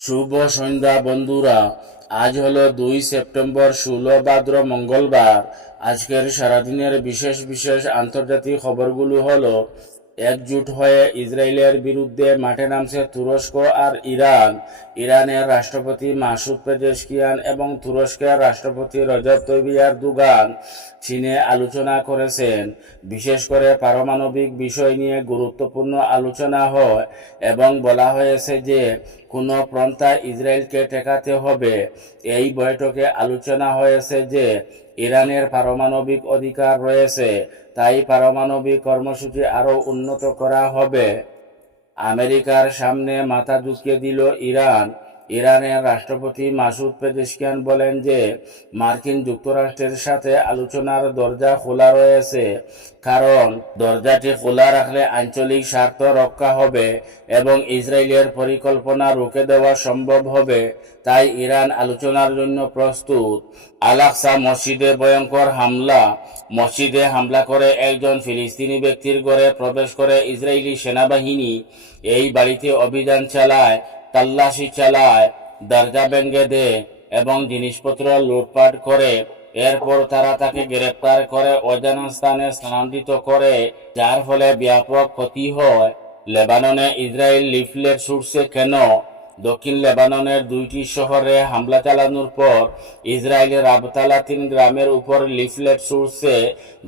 শুভ সন্ধ্যা, বন্ধুরা। আজ হলো দুই সেপ্টেম্বর, ষোলো ভাদ্র, মঙ্গলবার। আজকের সারাদিনের বিশেষ বিশেষ আন্তর্জাতিক খবরগুলো হলো, একজুট হয়ে ইসরায়েলের বিরুদ্ধে মাঠে নামছে তুরস্ক আর ইরান। ইরানের রাষ্ট্রপতি মাসুদ পেজেশকিয়ান এবং তুরস্কের রাষ্ট্রপতি রজব তৈবিয়ার দুগান চীনে আলোচনা করেছেন। বিশেষ করে পারমাণবিক বিষয় নিয়ে গুরুত্বপূর্ণ আলোচনা হয় এবং বলা হয়েছে যে কোনো প্রান্তা ইসরায়েলকে ঠেকাতে হবে। এই বৈঠকে আলোচনা হয়েছে যে ইরানের পারমাণবিক অধিকার রয়েছে, তাই পারমাণবিক কর্মসূচি আরও উন্নত করা হবে। আমেরিকার সামনে মাথা ঝুঁকিয়ে দিল ইরান। ইরানের রাষ্ট্রপতি মাসুদ পেজেশকিয়ান বলেন যে মার্কিন যুক্তরাষ্ট্রের সাথে আলোচনার দরজা খোলা রয়েছে, কারণ দরজাটি খোলা রাখলে আঞ্চলিক স্বার্থ রক্ষা হবে এবং ইসরায়েলের পরিকল্পনা রুখে দেওয়া সম্ভব হবে। তাই ইরান আলোচনার জন্য প্রস্তুত। আলাকসা মসজিদে ভয়ঙ্কর হামলা। মসজিদে হামলা করে একজন ফিলিস্তিনি ব্যক্তির ঘরে প্রবেশ করে ইসরায়েলি সেনাবাহিনী এই বাড়িতে অভিযান চালায়। তল্লাশি চালায়, দরজা ভেঙে দেয় এবং জিনিসপত্র লুটপাট করে। এরপর তারা তাকে গ্রেপ্তার করে অজানা স্থানে স্থানান্তরিত করে, যার ফলে ব্যাপক ক্ষতি হয়। লেবাননে ইসরায়েল লিফলেট ছুটছে কেন? দক্ষিণ লেবাননের দুইটি শহরে হামলা চালানোর পর ইসরায়েলের আবতালাতিন গ্রামের উপর লিফলেট ছুটছে,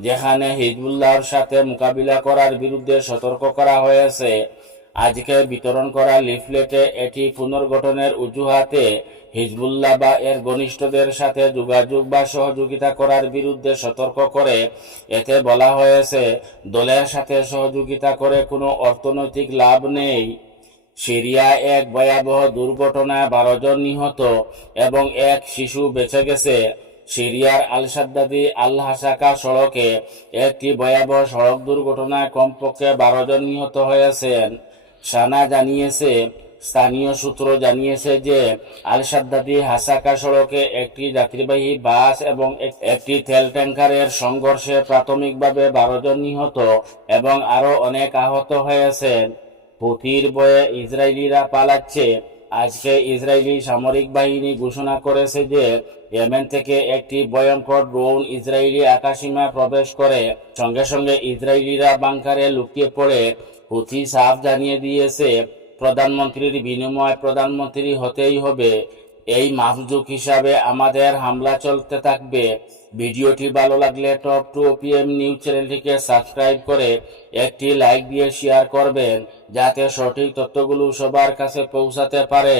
যেখানে হিজবুল্লাহর সাথে মোকাবিলা করার বিরুদ্ধে সতর্ক করা হয়েছে। আজকে বিতরণ করা লিফলেটে এটি পুনর্গঠনের অজুহাতে হিজবুল্লাহ বা এর ঘনিষ্ঠদের সাথে যোগাযোগ বা সহযোগিতা করার বিরুদ্ধে সতর্ক করে। এতে বলা হয়েছে, দলের সাথে সহযোগিতা করে কোনো অর্থনৈতিক লাভ নেই। সিরিয়া এক ভয়াবহ দুর্ঘটনায় বারো জন নিহত এবং এক শিশু বেঁচে গেছে। সিরিয়ার আল সাদ্দাদি আল হাসাকা সড়কে একটি ভয়াবহ সড়ক দুর্ঘটনায় কমপক্ষে বারো জন নিহত হয়েছেন। সানা জানিয়েছে, স্থানীয় সূত্র জানিয়েছে যে আল সাদ্দাদি হাসাকা সড়কে একটি যাত্রীবাহী বাস এবং একটি তেল ট্যাঙ্কারের সংঘর্ষে প্রাথমিকভাবে বারো জন নিহত এবং আরও অনেক আহত হয়েছেন পুঁথির বয়ে ইসরায়েলিরা পালাচ্ছে। আজকে ইসরায়েলি সামরিক বাহিনী ঘোষণা করেছে যে ইয়েমেন থেকে একটি ভয়ঙ্কর ড্রোন ইসরায়েলি আকাশীমা প্রবেশ করে, সঙ্গে সঙ্গে ইসরায়েলিরা বাংকারে লুকিয়ে পড়ে। হুথি সাফ জানিয়ে দিয়েছে, প্রধানমন্ত্রীর বিনিময় প্রধানমন্ত্রী হতেই হবে। এই মাহজুক হিসাবে আমাদের হামলা চলতে থাকবে। ভিডিওটি ভালো লাগলে টপ টু পিএম নিউজ চ্যানেলটিকে সাবস্ক্রাইব করে একটি লাইক দিয়ে শেয়ার করবেন, যাতে সঠিক তথ্যগুলো সবার কাছে পৌঁছাতে পারে।